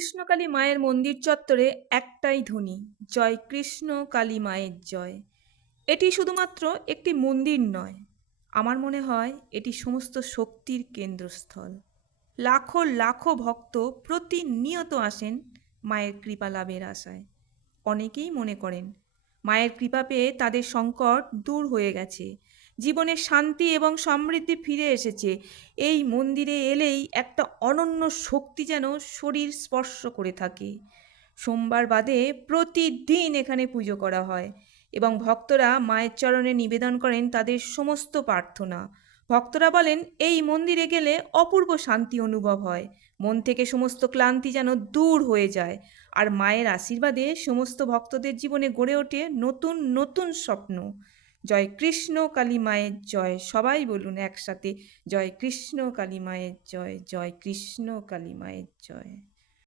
কৃষ্ণকালী মায়ের মন্দির চত্বরে একটাই ধ্বনি, জয় কৃষ্ণ কালী মায়ের জয়। এটি শুধুমাত্র একটি মন্দির নয়, আমার মনে হয় এটি সমস্ত শক্তির কেন্দ্রস্থল। লাখো লাখো ভক্ত প্রতিনিয়ত আসেন মায়ের কৃপা লাভের আশায়। অনেকেই মনে করেন, মায়ের কৃপা পেয়ে তাদের সংকট দূর হয়ে গেছে। জীবনে শান্তি এবং সমৃদ্ধি ফিরে এসেছে। এই মন্দিরে এলেই একটা অনন্য শক্তি যেন শরীর স্পর্শ করে থাকে। সোমবার বাদে প্রতিদিন এখানে পুজো করা হয় এবং ভক্তরা মায়ের চরণে নিবেদন করেন তাদের সমস্ত প্রার্থনা। ভক্তরা বলেন, এই মন্দিরে গেলে অপূর্ব শান্তি অনুভব হয়। মন থেকে সমস্ত ক্লান্তি যেন দূর হয়ে যায়। আর মায়ের আশীর্বাদে সমস্ত ভক্তদের জীবনে গড়ে ওঠে নতুন নতুন স্বপ্ন। জয় কৃষ্ণ কালী মায়ের জয়। সবাই বলুন একসাথে, জয় কৃষ্ণ কালী মায়ের জয় জয় কৃষ্ণ কালী মায়ের জয়।